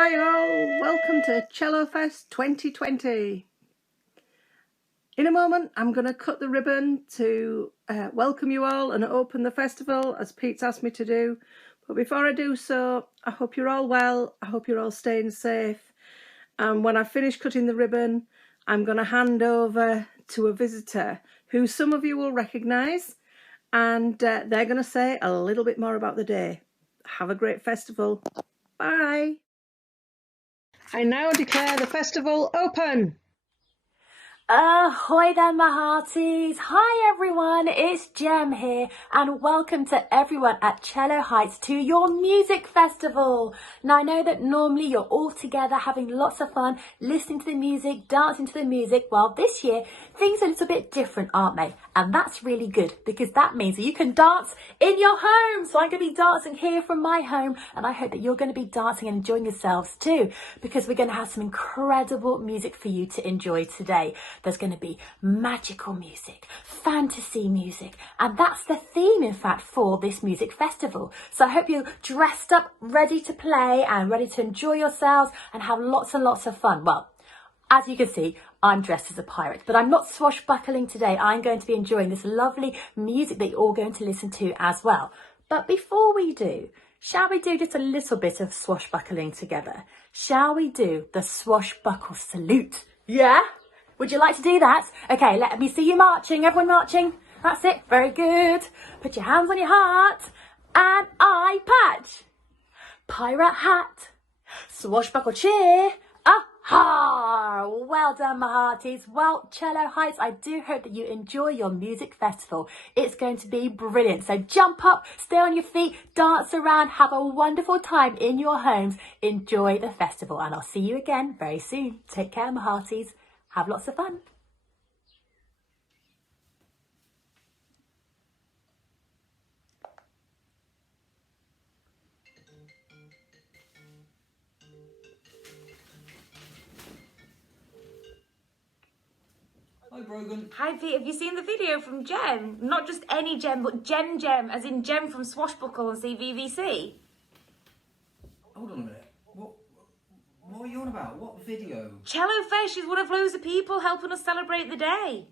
Hi all, welcome to Chellowfest 2020. In a moment I'm going to cut the ribbon to welcome you all and open the festival as Pete's asked me to do. But before I do so, I hope you're all well, I hope you're all staying safe. And when I finish cutting the ribbon, I'm going to hand over to a visitor who some of you will recognise, and they're going to say a little bit more about the day. Have a great festival. Bye. I now declare the festival open. Ahoy there, my hearties. Hi everyone, it's Jem here and welcome to everyone at Chellow Heights to your music festival. Now I know that normally you're all together having lots of fun, listening to the music, dancing to the music. Well, this year things are a little bit different, aren't they? And that's really good because that means that you can dance in your home. So I'm going to be dancing here from my home and I hope that you're going to be dancing and enjoying yourselves too, because we're going to have some incredible music for you to enjoy today. There's going to be magical music, fantasy music, and that's the theme, in fact, for this music festival. So I hope you're dressed up, ready to play and ready to enjoy yourselves and have lots and lots of fun. Well, as you can see, I'm dressed as a pirate, but I'm not swashbuckling today. I'm going to be enjoying this lovely music that you're all going to listen to as well. But before we do, shall we do just a little bit of swashbuckling together? Shall we do the swashbuckle salute? Yeah? Would you like to do that? Okay, let me see you marching. Everyone marching. That's it. Very good. Put your hands on your heart. And eye patch. Pirate hat. Swashbuckle cheer. Aha! Well done, my hearties. Well, Chellow Heights, I do hope that you enjoy your music festival. It's going to be brilliant. So jump up, stay on your feet, dance around, have a wonderful time in your homes. Enjoy the festival. And I'll see you again very soon. Take care, my hearties. Have lots of fun. Hi Brogan. Hi Pete, have you seen the video from Jem? Not just any Jem, but Jem, as in Jem from Swashbuckle and CBBC. Hold on a minute. What are you on about? What video? Chellowfest, she's one of loads of people helping us celebrate the day.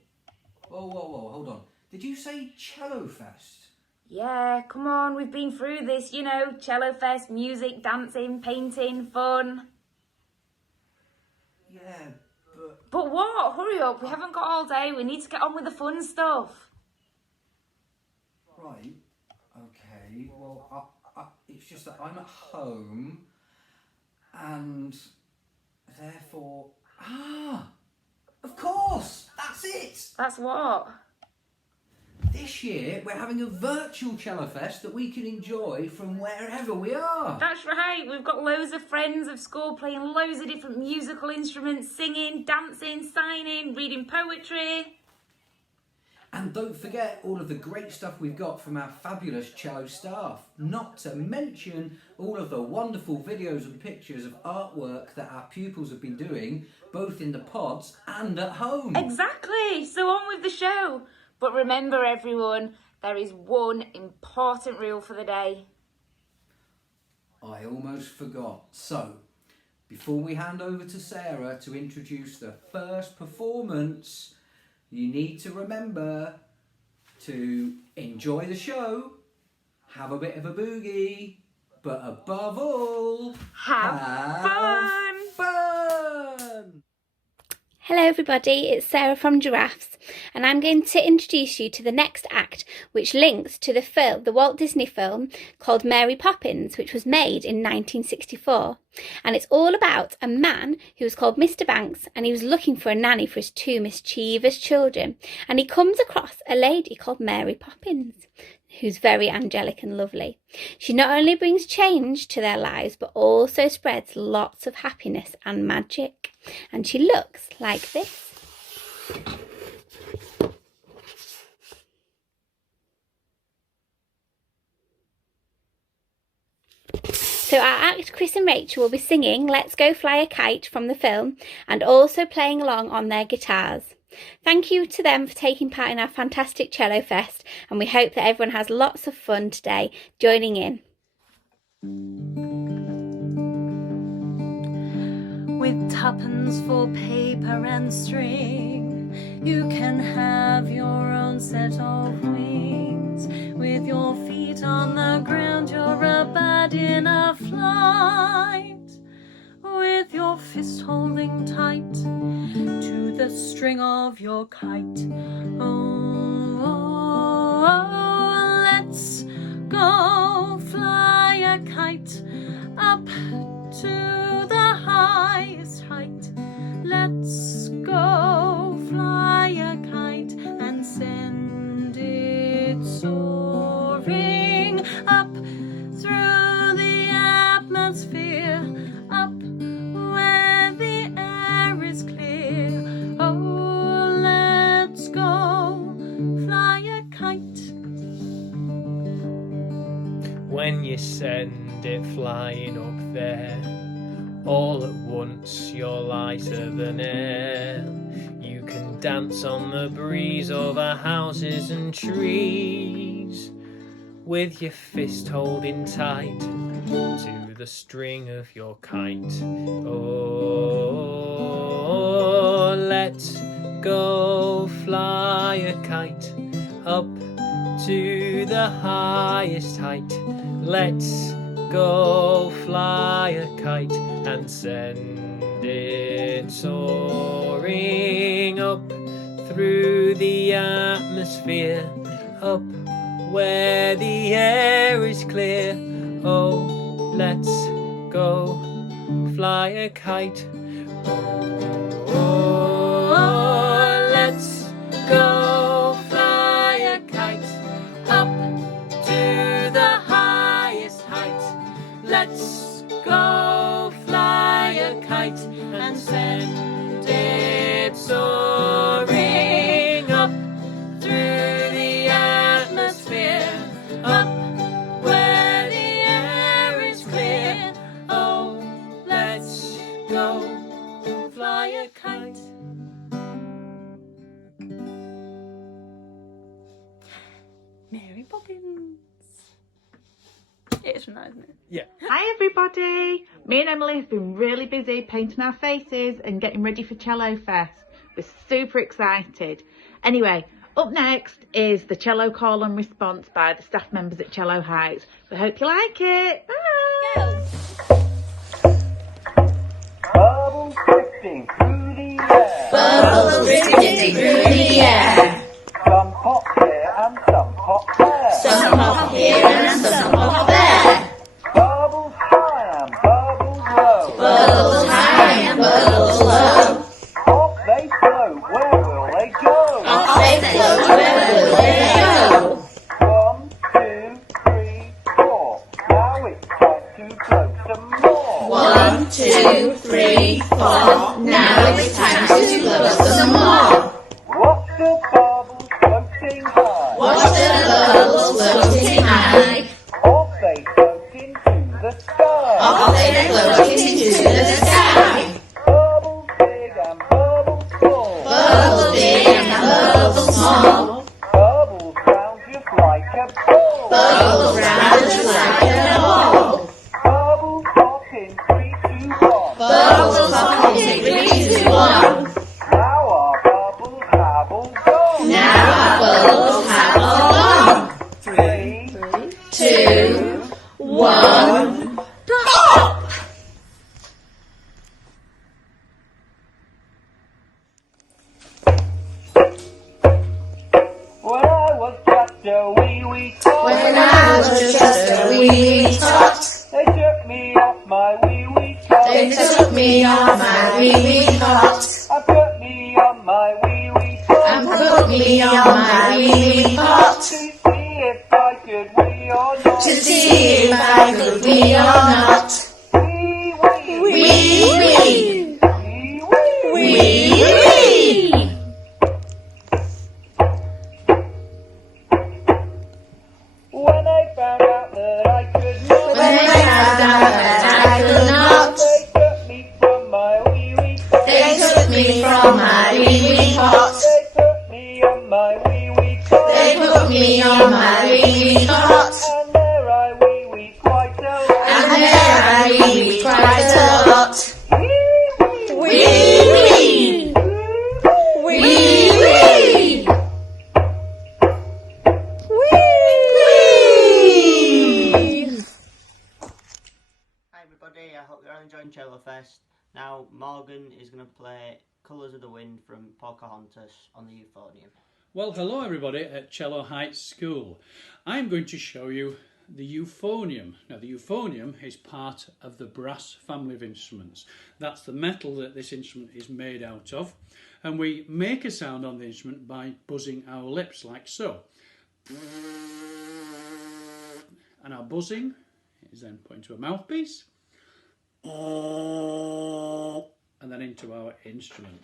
Whoa, hold on. Did you say Chellowfest? Yeah, come on, we've been through this, you know, Chellowfest, music, dancing, painting, fun. Yeah, but... But what? Hurry up, we haven't got all day, we need to get on with the fun stuff. Right. Okay, well, it's just that I'm at home and therefore... Of course! That's it! That's what? This year, we're having a virtual Chellowfest that we can enjoy from wherever we are. That's right, we've got loads of friends of school playing loads of different musical instruments, singing, dancing, signing, reading poetry. And don't forget all of the great stuff we've got from our fabulous cello staff. Not to mention all of the wonderful videos and pictures of artwork that our pupils have been doing, both in the pods and at home. Exactly, so on with the show. But remember everyone, there is one important rule for the day. I almost forgot. So, before we hand over to Sarah to introduce the first performance, you need to remember to enjoy the show, have a bit of a boogie, but above all, Have fun! fun! Hello everybody, it's Sarah from Giraffes and I'm going to introduce you to the next act, which links to the Walt Disney film called Mary Poppins, which was made in 1964. And it's all about a man who was called Mr. Banks, and he was looking for a nanny for his two mischievous children, and he comes across a lady called Mary Poppins, who's very angelic and lovely. She not only brings change to their lives, but also spreads lots of happiness and magic. And she looks like this. So our act, Chris and Rachel, will be singing Let's Go Fly a Kite from the film and also playing along on their guitars. Thank you to them for taking part in our fantastic Chellowfest, and we hope that everyone has lots of fun today joining in. with tuppence for paper and string. You can have your own set of wings. With your feet on the ground, you're a bird in a flight. With your fist holding tight to the string of your kite. Oh, oh, oh, let's go fly a kite up to the highest height. Let's go fly a kite and send it soaring up through the atmosphere, up where the air is clear. Oh, let's go fly a kite. When you send it flying up there, all at once you're lighter than air. You can dance on the breeze over houses and trees, with your fist holding tight to the string of your kite. Oh, let's go fly a kite up to the highest height. Let's go fly a kite and send it soaring up through the atmosphere, up where the air is clear. Oh, let's go fly a kite. Oh, let's go fly a kite up to the highest height. Let's go fly a kite and send it soaring up through the atmosphere, up where the air is clear. Oh, let's go fly a kite. Mary Poppins. It's from that, isn't it? Yeah. Hi everybody! Me and Emily have been really busy painting our faces and getting ready for Chellowfest. We're super excited. Anyway, up next is the cello call and response by the staff members at Chellow Heights. We hope you like it. Bye! Bubbles drifting through the air. Bubbles drifting through the air. Some pop here and some pop there. Some pop here and some pop there. Bubbles high and bubbles low. Bubbles high and bubbles low. Off they float, where will they go? Off they float, where will they go? 1, 2, 3, 4. Now it's time to float some more. Now it's time to float some more. Watch the bubbles floating high. Watch the bubbles floating high. Off they float into the sky. Off they float into the sky. Bubbles big and bubbles small. Bubbles big and bubbles small. Bubbles round just like a ball. Bubbles round just like a ball. Bubbles pop in 3, 2, 1. Bubbles pop in 3, 2, 1. Now our bubbles have all gone. Now our bubbles have all gone. 3, 2, 1. Pop! When I was just a wee tot. When I was just a wee tot, They took me off my wee tot. they took me on my wee cot I put me on my wee tot. and put me on my wee cot To see if I could wee or not. to see if I could wee or not. Wee, wee, Wee, wee, wee, wee. wee, wee. When I found out that I could not. When I found out that I could not, They took me from my wee tot. they took me from my wee cot. They put me on my wee tot. They put me on my wee cot, And there I wee quite alone. and there I enjoying Chellowfest. Now Morgan is going to play Colours of the Wind from Pocahontas on the Euphonium. Well, hello everybody at Chellow Heights School. I'm going to show you the euphonium. Now the euphonium is part of the brass family of instruments. That's the metal that this instrument is made out of, and we make a sound on the instrument by buzzing our lips like so. And our buzzing is then put into a mouthpiece and then into our instrument.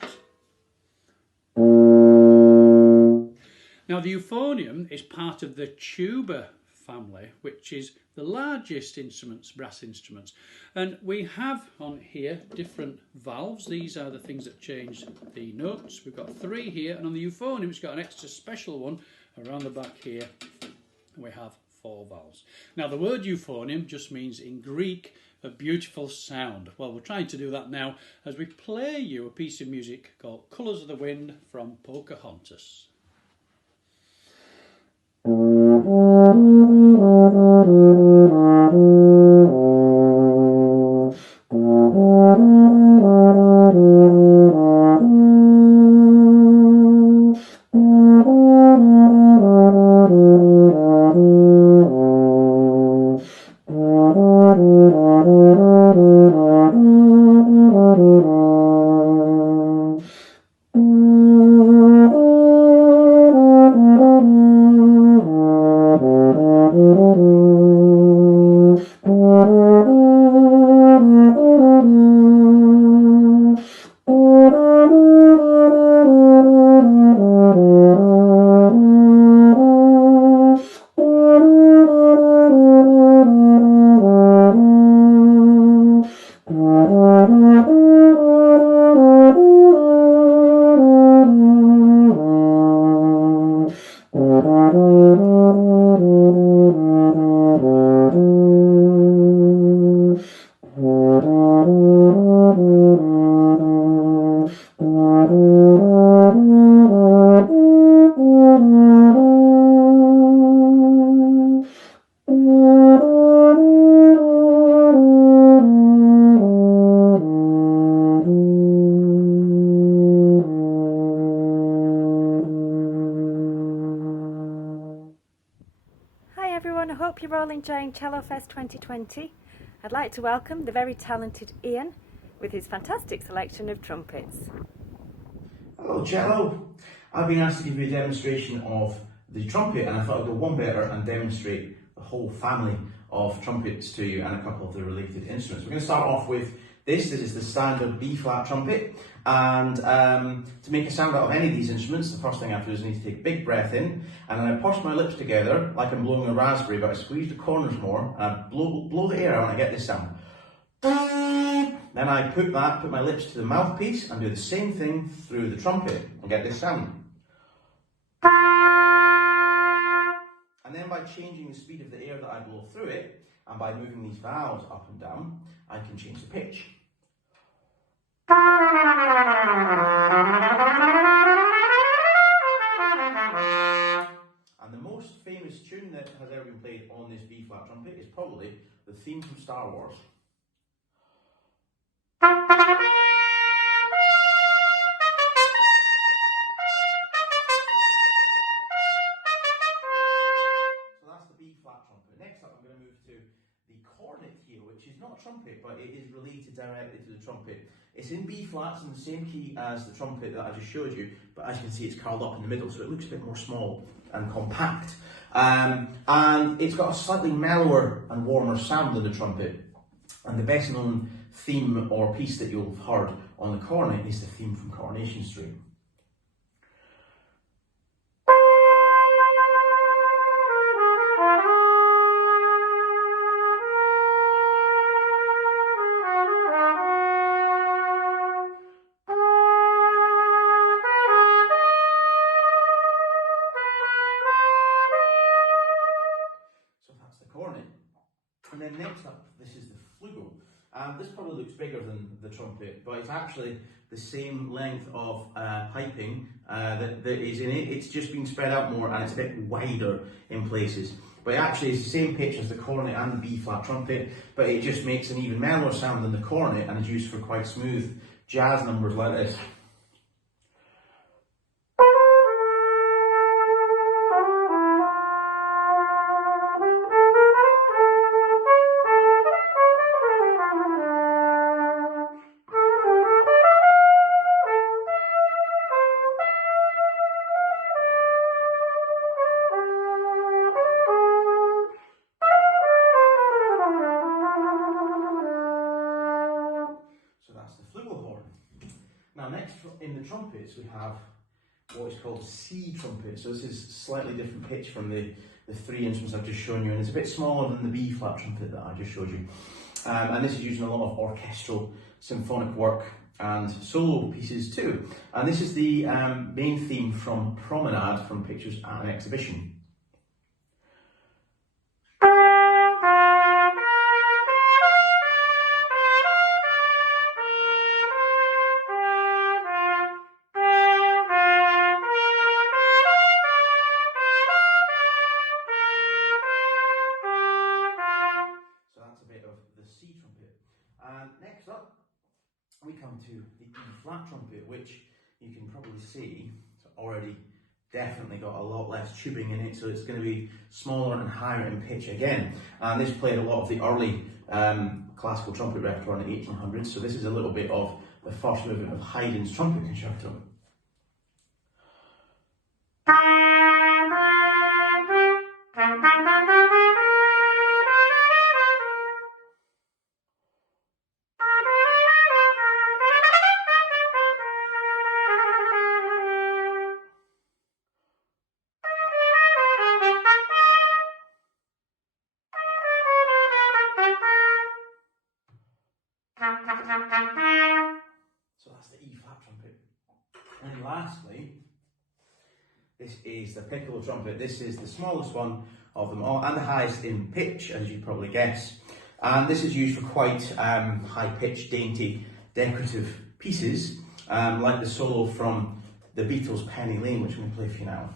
Now the euphonium is part of the tuba family, which is the largest instruments, brass instruments, and we have on here different valves. These are the things that change the notes. We've got 3 here, and on the euphonium it's got an extra special one around the back here. We have 4 valves. Now the word euphonium just means in Greek a beautiful sound. Well, we're trying to do that now as we play you a piece of music called Colours of the Wind from Pocahontas. I hope you're all enjoying Chellowfest 2020. I'd like to welcome the very talented Ian with his fantastic selection of trumpets. Hello Chellow! I've been asked to give you a demonstration of the trumpet, and I thought I'd go one better and demonstrate the whole family of trumpets to you and a couple of the related instruments. We're going to start off with this is the standard B-flat trumpet, and to make a sound out of any of these instruments, the first thing I have to do is I need to take a big breath in, and then I push my lips together like I'm blowing a raspberry, but I squeeze the corners more, and I blow the air out and I get this sound. Then I put my lips to the mouthpiece and do the same thing through the trumpet and get this sound. And then by changing the speed of the air that I blow through it, and by moving these valves up and down, I can change the pitch. And the most famous tune that has ever been played on this B-flat trumpet is probably the theme from Star Wars. Next up I'm going to move to the cornet here, which is not a trumpet, but it is related directly to the trumpet. It's in B flats in the same key as the trumpet that I just showed you, but as you can see it's curled up in the middle, so it looks a bit more small and compact. And it's got a slightly mellower and warmer sound than the trumpet. And the best known theme or piece that you'll have heard on the cornet is the theme from Coronation Street. Cornet. And then next up, this is the flugel. This probably looks bigger than the trumpet, but it's actually the same length of piping that is in it. It's just been spread out more and it's a bit wider in places. but it actually is the same pitch as the cornet and the B-flat trumpet, but it just makes an even mellower sound than the cornet and is used for quite smooth jazz numbers like this. Now next in the trumpets we have what is called C trumpet. So this is slightly different pitch from the three instruments I've just shown you, and it's a bit smaller than the B flat trumpet that I just showed you. And this is using a lot of orchestral symphonic work and solo pieces too. And this is the main theme from Promenade from Pictures at an Exhibition. And next up, we come to the E-flat trumpet, which you can probably see it's already definitely got a lot less tubing in it, so it's going to be smaller and higher in pitch again. And this played a lot of the early classical trumpet repertoire in the 1800s, so this is a little bit of the first movement of Haydn's trumpet concerto. So that's the E-flat trumpet. And lastly, this is the piccolo trumpet. This is the smallest one of them all and the highest in pitch, as you probably guess. And this is used for quite high-pitched, dainty, decorative pieces, like the solo from the Beatles' Penny Lane, which I'm going to play for you now.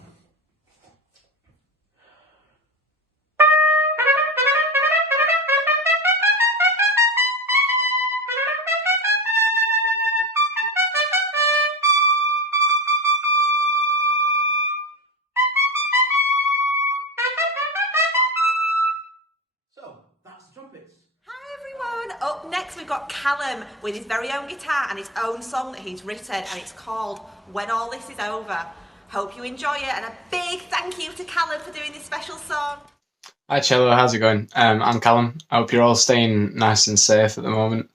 Trumpets. Hi everyone! Up next we've got Callum with his very own guitar and his own song that he's written, and it's called When All This Is Over. Hope you enjoy it, and a big thank you to Callum for doing this special song. Hi Chellow, how's it going? I'm Callum. I hope you're all staying nice and safe at the moment.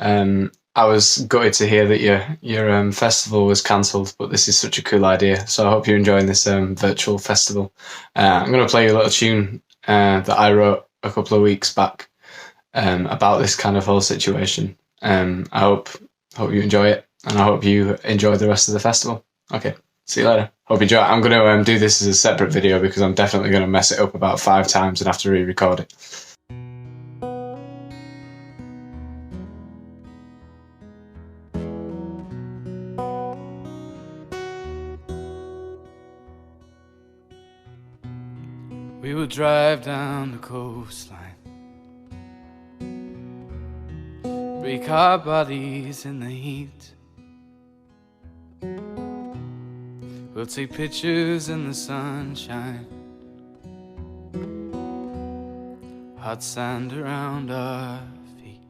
I was gutted to hear that your festival was cancelled, but this is such a cool idea, so I hope you're enjoying this virtual festival. I'm going to play you a little tune that I wrote a couple of weeks back about this kind of whole situation. I hope you enjoy it, and I hope you enjoy the rest of the festival. Okay, see you later. Hope you enjoy it. I'm going to do this as a separate video because I'm definitely going to mess it up about 5 times and have to re-record it. We will drive down the coastline, break our bodies in the heat. We'll take pictures in the sunshine, hot sand around our feet.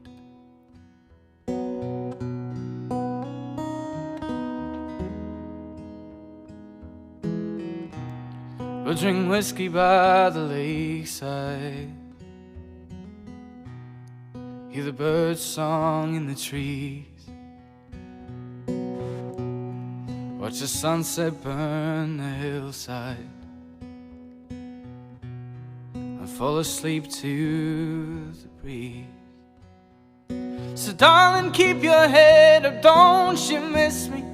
We'll drink whiskey by the lakeside, hear the birds' song in the trees, watch the sunset burn the hillside, and fall asleep to the breeze. So darling, keep your head up, don't you miss me,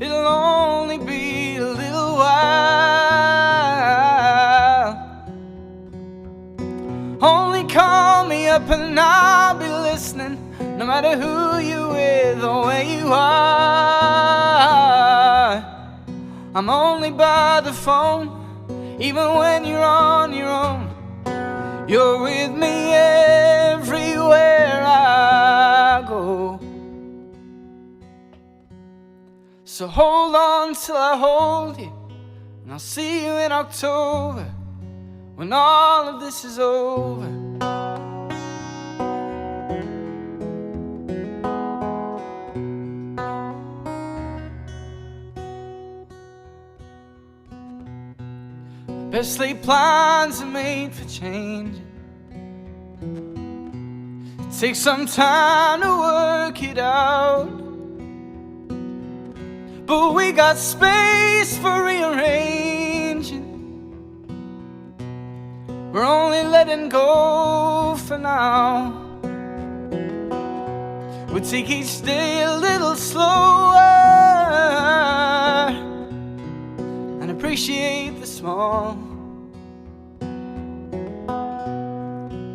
it'll only be a little while. Only call me up and I'll be listening, no matter who you're with or where you are. I'm only by the phone, even when you're on your own. You're with me everywhere I go. So hold on till I hold you, and I'll see you in October when all of this is over. Best laid plans are made for changing. It takes some time to work it out, but we got space for rearranging. We're only letting go for now. We'll take each day a little slower and appreciate the small.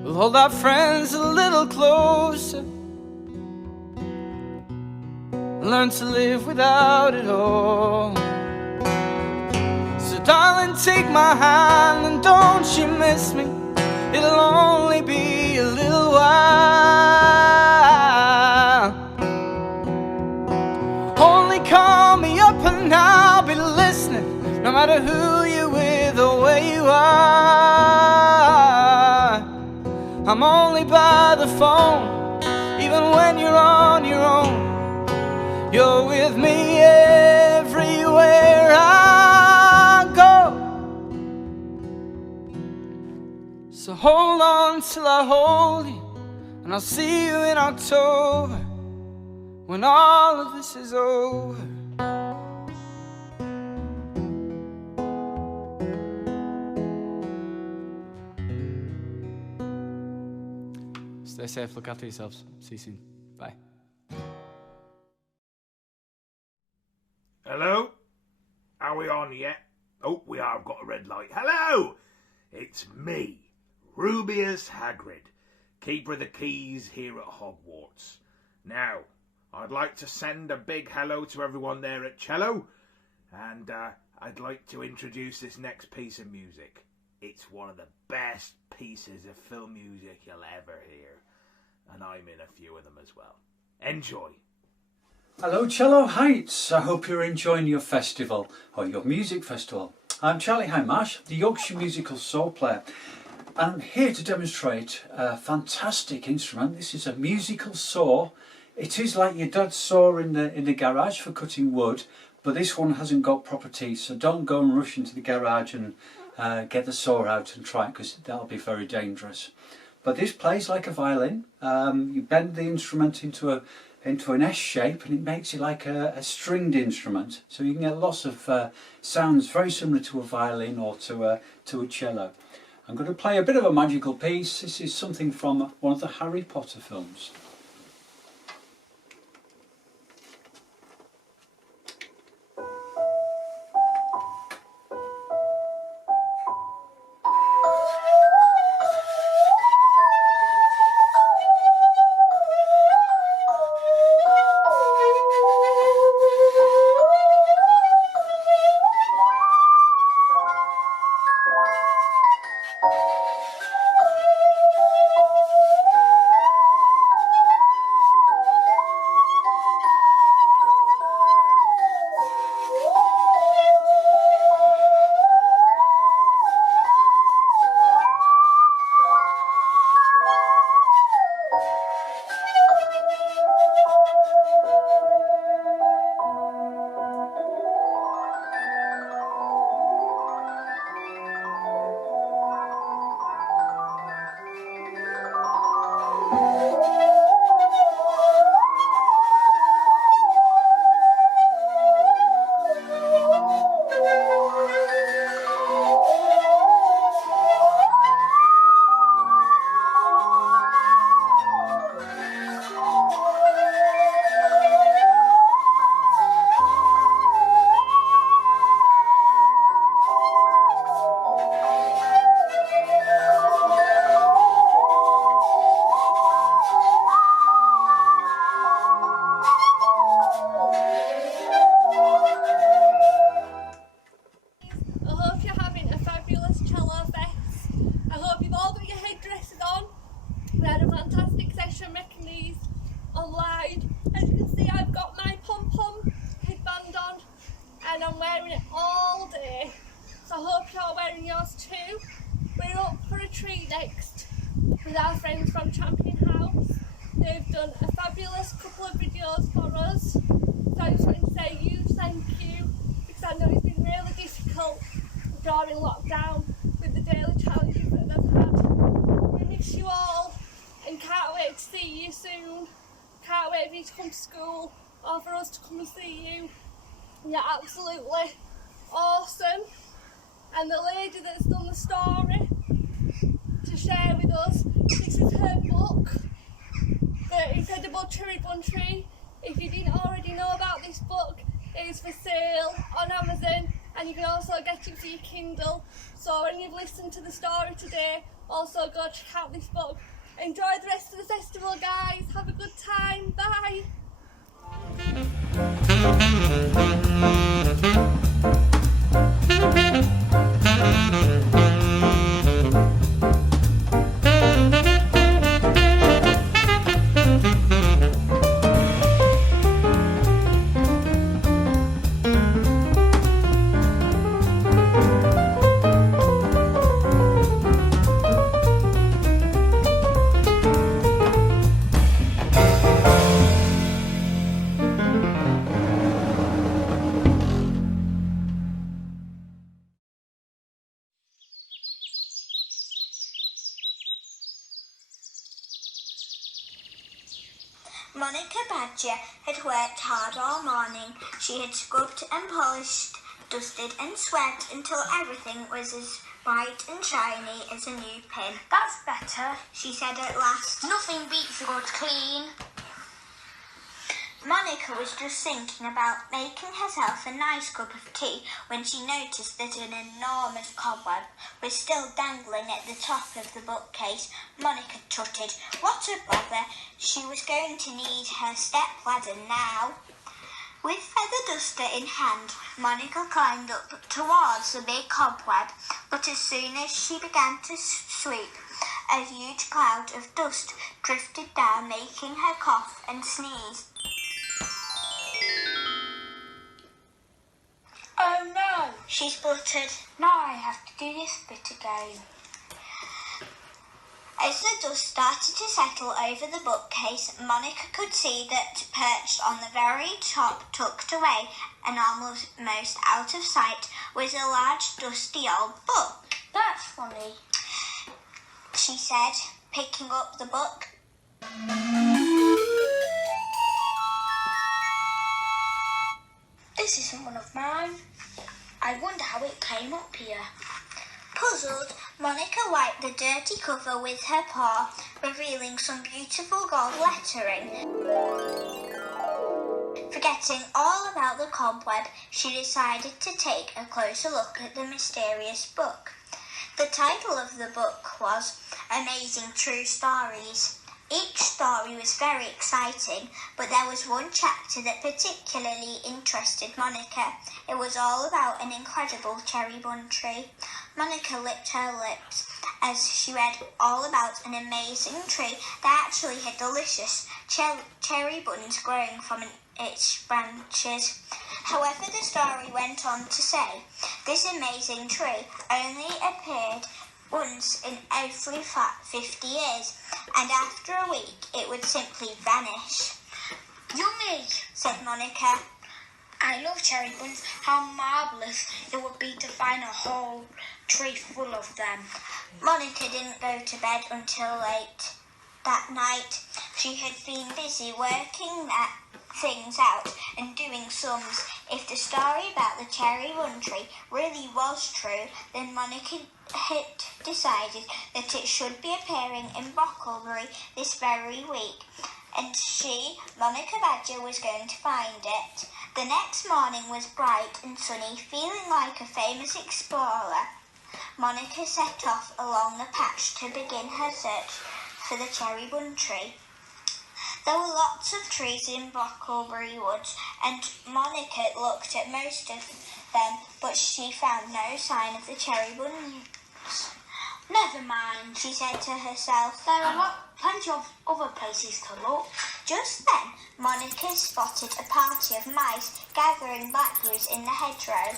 We'll hold our friends a little closer and learn to live without it all. So darling, take my hand and don't you miss me. It'll only be a little while. Only call me up and I'll be listening, no matter who you're with or where you are. I'm only by the phone, even when you're on your own. You're with me everywhere I go. So hold on till I hold you, and I'll see you in October when all of this is over. Stay safe, look after yourselves. See you soon. Bye. Hello? Are we on yet? Oh, we have got a red light. Hello! It's me, Rubius Hagrid, Keeper of the Keys here at Hogwarts. Now, I'd like to send a big hello to everyone there at Chellow, and I'd like to introduce this next piece of music. It's one of the best pieces of film music you'll ever hear, and I'm in a few of them as well. Enjoy. Hello Chellow Heights, I hope you're enjoying your festival, or your music festival. I'm Charlie Hymash, the Yorkshire musical saw player, and I'm here to demonstrate a fantastic instrument. This is a musical saw. It is like your dad's saw in the garage for cutting wood, but this one hasn't got proper teeth, so don't go and rush into the garage and get the saw out and try it, because that'll be very dangerous. But this plays like a violin. You bend the instrument into an S shape, and it makes it like a stringed instrument, so you can get lots of sounds very similar to a violin or to a cello. I'm going to play a bit of a magical piece. This is something from one of the Harry Potter films. fantastic session making these online. As you can see, I've got my pom-pom headband on and I'm wearing it all day. So I hope you're wearing yours too. We're up for a treat next with our friends from Champion House. They've done a fabulous couple of videos for us. So I just wanted to say a huge thank you, because I know it's been really difficult during lockdown with the daily challenges that they've had. We miss you all and can't wait to see you soon. Can't wait for you to come to school or for us to come and see you. You're absolutely awesome. And the lady that's done the story to share with us, this is her book, The Incredible Cherry Bun Tree. If you didn't already know about this book, it is for sale on Amazon and you can also get it for your Kindle. So when you've listened to the story today, also go check out this book. Enjoy the rest of the festival, guys. Have a good time. Bye. Monica Badger had worked hard all morning. She had scrubbed and polished, dusted and swept until everything was as bright and shiny as a new pin. That's better, she said at last. Nothing beats a good clean. Monica was just thinking about making herself a nice cup of tea when she noticed that an enormous cobweb was still dangling at the top of the bookcase. Monica tutted. What a bother! She was going to need her step ladder now. With feather duster in hand, Monica climbed up towards the big cobweb, but as soon as she began to sweep, a huge cloud of dust drifted down, making her cough and sneeze. Oh no, she spluttered. Now I have to do this bit again. As the dust started to settle over the bookcase, Monica could see that perched on the very top, tucked away and almost out of sight, was a large dusty old book. That's funny, she said, picking up the book. This isn't one of mine. I wonder how it came up here. Puzzled, Monica wiped the dirty cover with her paw, revealing some beautiful gold lettering. Forgetting all about the cobweb, she decided to take a closer look at the mysterious book. The title of the book was Amazing True Stories. Each story was very exciting, but there was one chapter that particularly interested Monica. It was all about an incredible cherry bun tree. Monica licked her lips as she read all about an amazing tree that actually had delicious cherry buns growing from its branches. However, the story went on to say, this amazing tree only appeared once in every 50 years, and after a week it would simply vanish. Yummy, said Monica. I love cherry buns. How marvellous it would be to find a whole tree full of them. Monica didn't go to bed until late that night. She had been busy working things out and doing sums. If the story about the cherry bun tree really was true, then Monica had decided that it should be appearing in Brocklebury this very week, and she, Monica Badger, was going to find it. The next morning was bright and sunny. Feeling like a famous explorer, Monica set off along the patch to begin her search for the cherry bun tree. There were lots of trees in Brocklebury Woods, and Monica looked at most of them, but she found no sign of the cherry buns. Never mind, she said to herself. There are plenty of other places to look. Just then, Monica spotted a party of mice gathering blackberries in the hedgerow.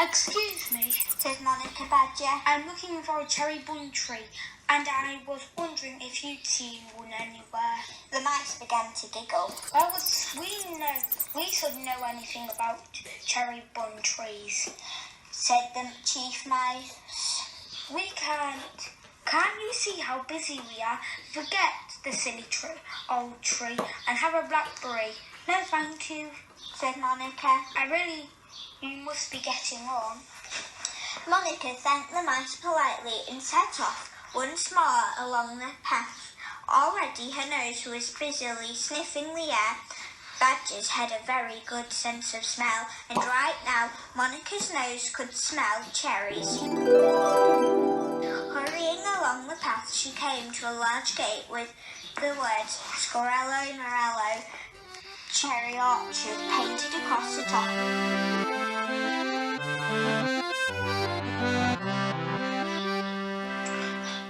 Excuse me, said Monica Badger. I'm looking for a cherry bun tree, and I was wondering if you'd seen one anywhere. The mice began to giggle. We should know anything about cherry bun trees, said the chief mice. We can't. Can't you see how busy we are? Forget the silly old tree and have a blackberry. No, thank you, said Monica. You must be getting on. Monica thanked the mice politely and set off once more along the path. Already her nose was busily sniffing the air. Badgers had a very good sense of smell, and right now Monica's nose could smell cherries. Hurrying along the path, she came to a large gate with the words Scorello Morello Cherry Orchard painted across the top.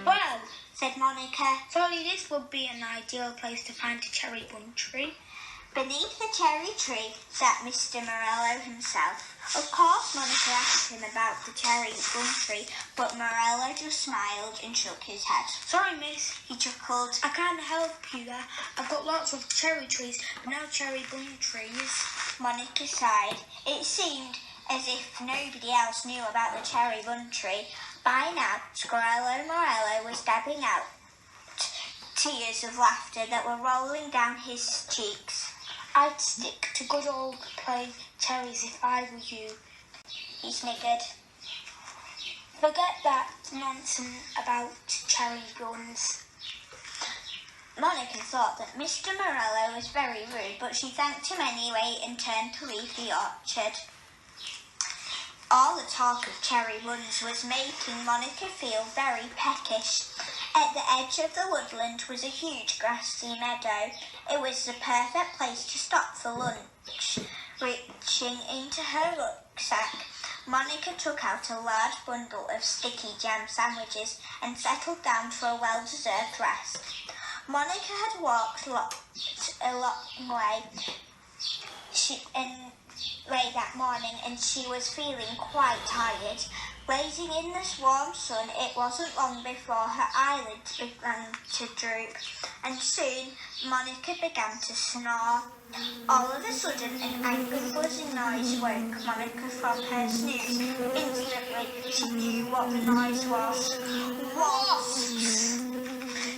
Well, said Monica, surely this would be an ideal place to find a cherry bun tree. Beneath the cherry tree sat Mr. Morello himself. Of course, Monica asked him about the cherry bun tree, but Morello just smiled and shook his head. Sorry, miss, he chuckled. I can't help you there. I've got lots of cherry trees, but no cherry bun trees. Monica sighed. It seemed as if nobody else knew about the cherry bun tree. By now, Scorello Morello was dabbing out tears of laughter that were rolling down his cheeks. I'd stick to good old plain cherries if I were you, he sniggered. Forget that nonsense about cherry buns. Monica thought that Mr. Morello was very rude, but she thanked him anyway and turned to leave the orchard. All the talk of cherry buns was making Monica feel very peckish. At the edge of the woodland was a huge grassy meadow. It was the perfect place to stop for lunch. Reaching into her rucksack, Monica took out a large bundle of sticky jam sandwiches and settled down for a well-deserved rest. Monica had walked a long way that morning, and she was feeling quite tired. Blazing in the warm sun, it wasn't long before her eyelids began to droop, and soon Monica began to snore. All of a sudden, an angry buzzing noise woke Monica from her snooze. Instantly, she knew what the noise was. Wasps!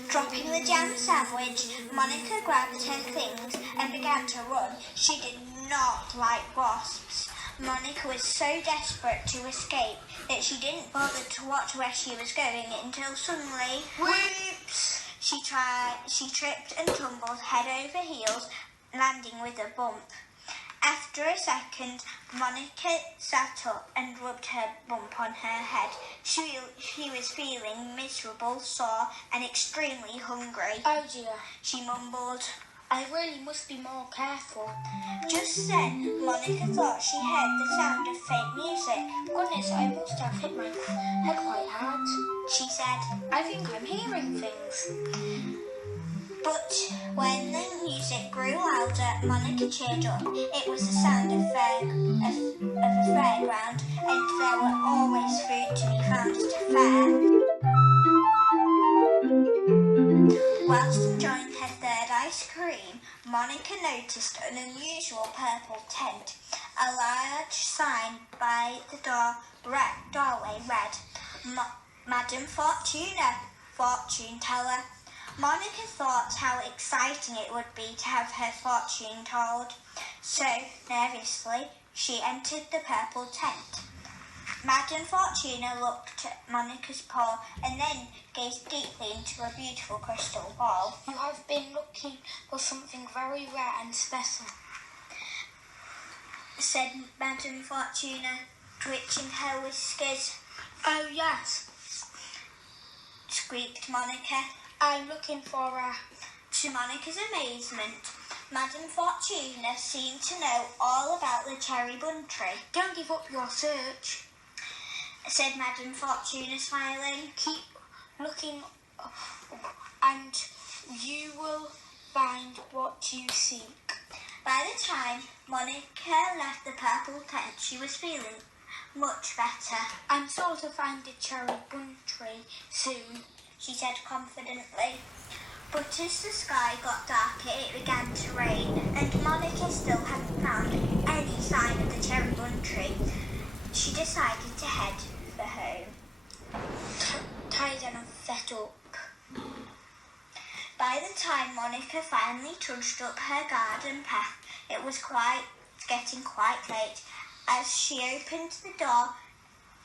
Dropping the jam sandwich, Monica grabbed her things and began to run. She did not like wasps. Monica was so desperate to escape that she didn't bother to watch where she was going until suddenly, whoops! She tripped and tumbled head over heels, landing with a bump. After a second, Monica sat up and rubbed her bump on her head. She was feeling miserable, sore, and extremely hungry. Oh dear, she mumbled. I really must be more careful. Just then, Monica thought she heard the sound of faint music. Goodness, I must have hit my head quite hard, she said. I think I'm hearing things. But when the music grew louder, Monica cheered up. It was the sound of a fairground, and there were always food to be found at a fair. Whilst enjoying her third ice cream, Monica noticed an unusual purple tent. A large sign by the doorway read, Madame Fortuna, fortune teller. Monica thought how exciting it would be to have her fortune told. So, nervously, she entered the purple tent. Madame Fortuna looked at Monica's paw and then gazed deeply into a beautiful crystal ball. You have been looking for something very rare and special, said Madame Fortuna, twitching her whiskers. Oh yes, squeaked Monica. I'm looking for a... To Monica's amazement, Madame Fortuna seemed to know all about the cherry bun tree. Don't give up your search. said Madame Fortuna, smiling. Keep looking and you will find what you seek. By the time Monica left the purple tent, she was feeling much better. I'm sure to find a cherry bun tree soon, she said confidently. But as the sky got darker, it began to rain, and Monica still hadn't found any sign of the cherry bun tree. She decided to head for home. Tired and fed up. By the time Monica finally trudged up her garden path, it was getting quite late. As she opened the door,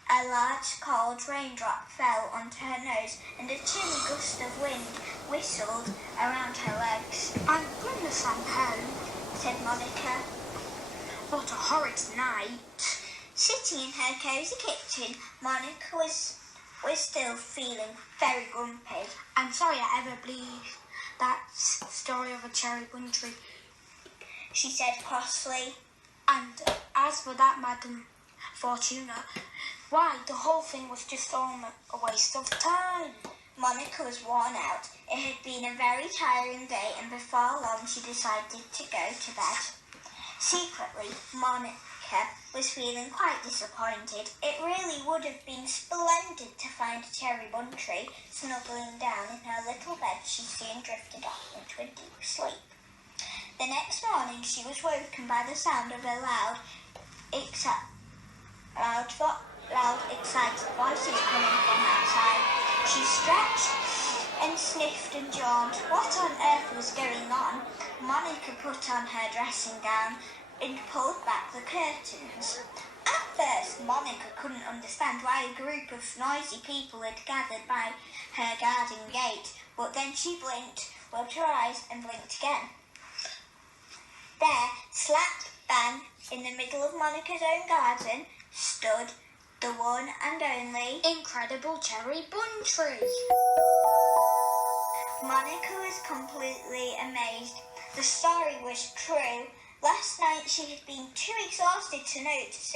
a large cold raindrop fell onto her nose, and a chilly gust of wind whistled around her legs. "I'm goodness, I'm home," said Monica. "What a horrid night." Sitting in her cosy kitchen, Monica was still feeling very grumpy. "I'm sorry I ever believed that story of a cherry bun tree," she said crossly. "And as for that Madame Fortuna, why, the whole thing was just all a waste of time." Monica was worn out. It had been a very tiring day, and before long she decided to go to bed. Secretly, Monica was feeling quite disappointed. It really would have been splendid to find a cherry bun tree. Snuggling down in her little bed, she soon drifted off into a deep sleep. The next morning she was woken by the sound of a loud, excited voices coming from outside. She stretched and sniffed and yawned. What on earth was going on? Monica put on her dressing gown and pulled back the curtains. At first, Monica couldn't understand why a group of noisy people had gathered by her garden gate, but then she blinked, rubbed her eyes and blinked again. There, slap bang in the middle of Monica's own garden, stood the one and only incredible cherry bun tree. Monica was completely amazed. The story was true. Last night she had been too exhausted to notice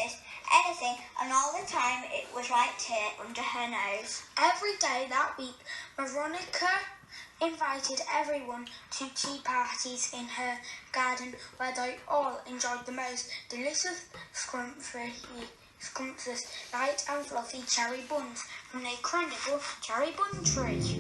anything, and all the time it was right here under her nose. Every day that week, Veronica invited everyone to tea parties in her garden, where they all enjoyed the most delicious, scrumptious, light and fluffy cherry buns from the incredible cherry bun tree.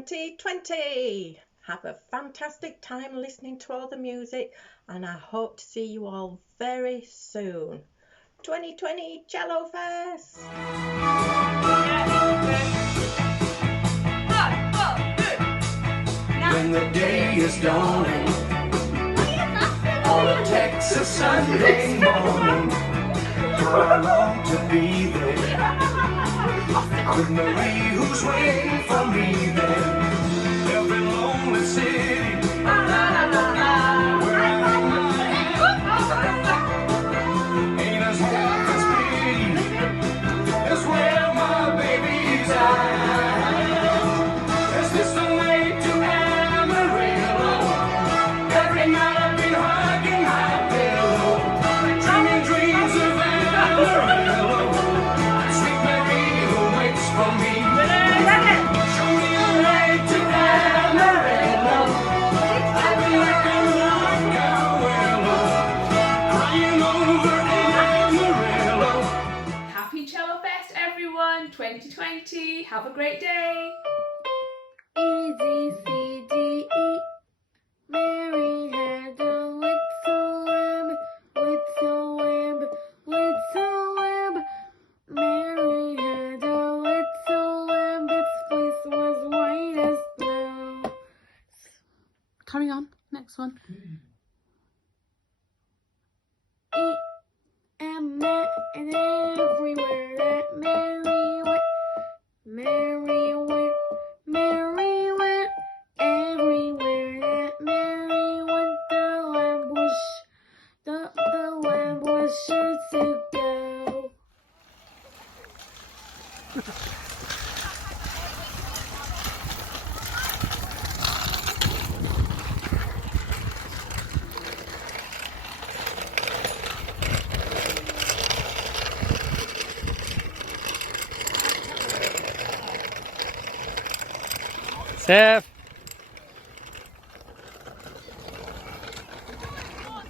2020. Have a fantastic time listening to all the music, and I hope to see you all very soon. 2020 Chellowfest! When the day is dawning on a Texas Sunday morning, I long to be there with Marie, who's waiting for me there. Every lonely city where ain't as half as pretty as where my baby's at. Is this the way to Amarillo? Every night I've been hugging my pillow, dreaming dreams of Amarillo. Sweet Mary who waits for me. Show me the way to Amarillo. I've been like a young willow, crying over Amarillo. Happy Chellowfest, everyone! 2020. Have a great day. E, D, C, D, E. Mary had a little lamb, little lamb, little lamb. Mary had a little lamb, its fleece was white as snow. Carry on. Next one. E, and everywhere that Mary went, Mary went, Mary went. Everywhere that Mary went, the lamb was sure to go. Safe.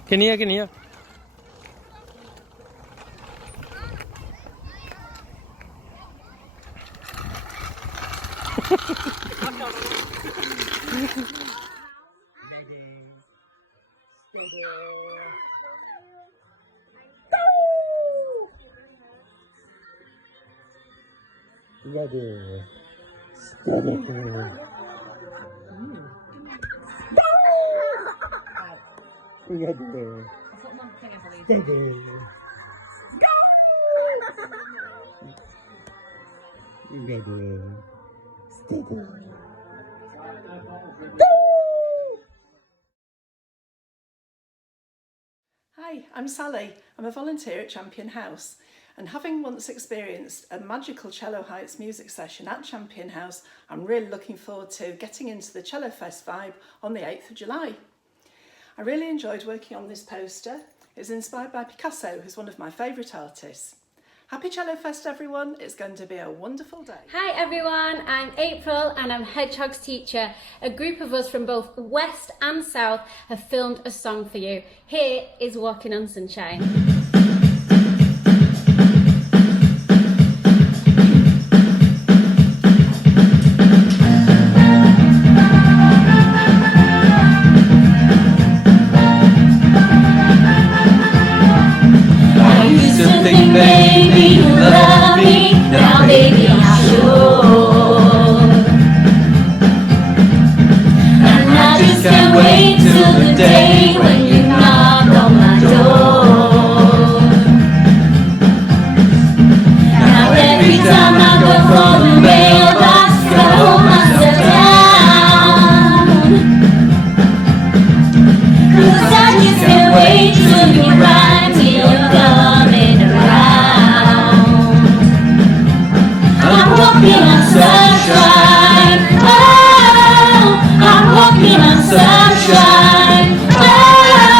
Can you? Ready. Steady. Ready. Steady. Ready. Steady. Hi, I'm Sally. I'm a volunteer at Champion House, and having once experienced a magical Cello Heights music session at Champion House, I'm really looking forward to getting into the Chellowfest vibe on the 8th of July. I really enjoyed working on this poster. It's inspired by Picasso, who's one of my favourite artists. Happy Chellowfest, everyone. It's going to be a wonderful day. Hi everyone, I'm April and I'm Hedgehog's teacher. A group of us from both West and South have filmed a song for you. Here is Walking on Sunshine. Baby, you love me, now baby I'm sure. And I just can't wait till the day when you knock on my door. Now every time I go for the mailbox, I hold myself down, 'cause I just can't wait till you write me you're coming around. I'm walking on sunshine, oh, I'm walking on sunshine, oh.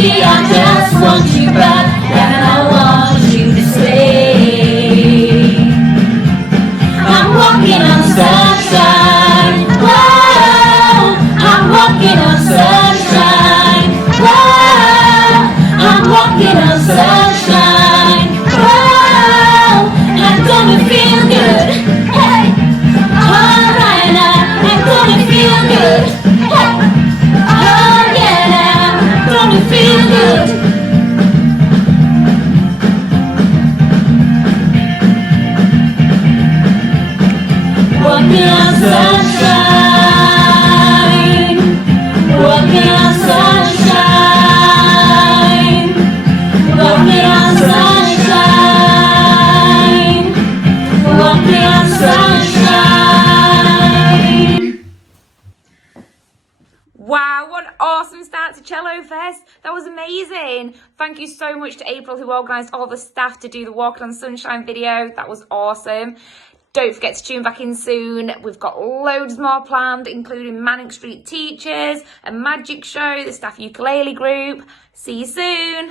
baby, I just want you back, and I want you to stay. I'm walking on sunshine, whoa, I'm walking on sunshine, whoa, I'm walking on sunshine, whoa, I'm gonna feel good, hey, alright now, I'm gonna feel good, hey, oh yeah now, I'm gonna feel good. Walking on sunshine, walking on sunshine, walking on sunshine, walking on sunshine. Wow, what an awesome start to Chellowfest. That was amazing. Thank you so much to April who organised all the staff to do the Walking on Sunshine video. That was awesome. Don't forget to tune back in soon. We've got loads more planned, including Manic Street Teachers, a magic show, the staff ukulele group. See you soon.